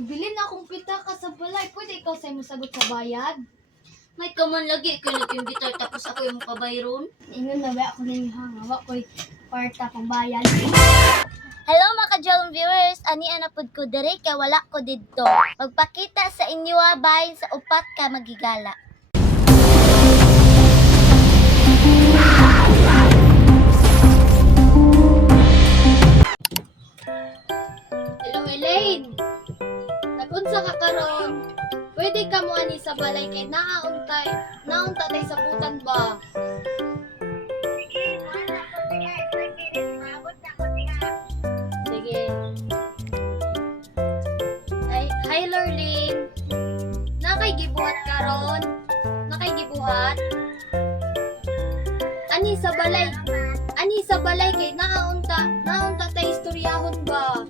Bilin na akong pitaka sa balay. Pwede ikaw sa'yo mo sagot sa bayad? May kaman lagi ko nag-imbitar tapos ako yung pabayron. Ingon na ba ako na yung hangawa ko'y parta pang bayad. Hello mga ka-Jolong viewers! Ani anapod ko diri kay wala ko didto. Magpakita sa inyo bahin sa upat ka magigala. Hello, Elaine. Nagunsa ka karon. Pwede ka mo ani sa balay kay naunta tay sa putan ba? Sige. Hi Lorlene. Nakay gibuhat karon? Nakay gibuhat? Ani sa balay kay naunta tay istoryahon ba?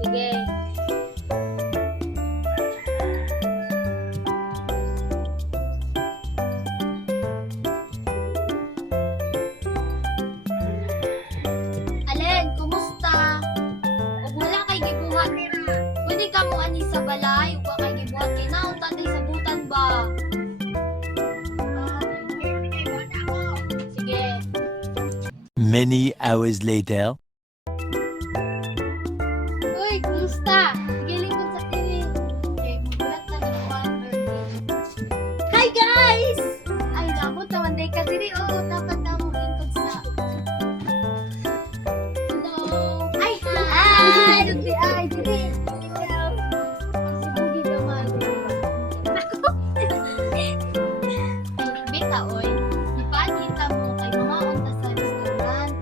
Sige. Alen, kumusta? Ug wala kay gibuhat. Pwede ka mo ani sa balay, ug wa kay gibuhat kay naunta tay sa butan ba? Sige. Many hours later. Uy, kumusta? Giling ko sa TV. Okay, magulat na ng Hi guys! Ay, nabot naman day ka diri. Oo, dapat na mo lingkod sa... Hello. Ay, Hi! diri. Ay, diri. Sige naman. Bita, oy. Ipakita mo kay mga unta sa restaurant.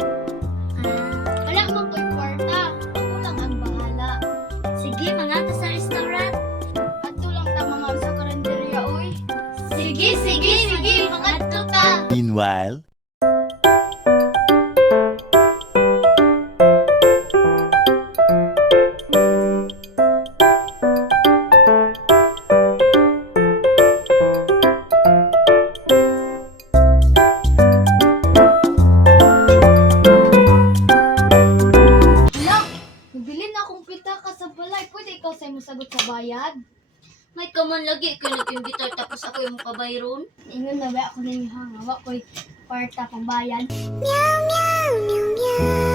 Wala mo ko'y kwarta. Ako lang ang bahala. Sige, mga sa restaurant. Ato lang ta mga sa karinderya, oy. Sige, mga tuta. Meanwhile. Hala, bilin na akong pitaka sa balay. Pwede ikaw sa'yo mo sagot sa bayad? May kaman lagi ko nag-imbitar tapos ako yung pabayron. Ingon na ba ako na yung hangawa ko'y parta pang bayad? Meow, meow, meow, meow.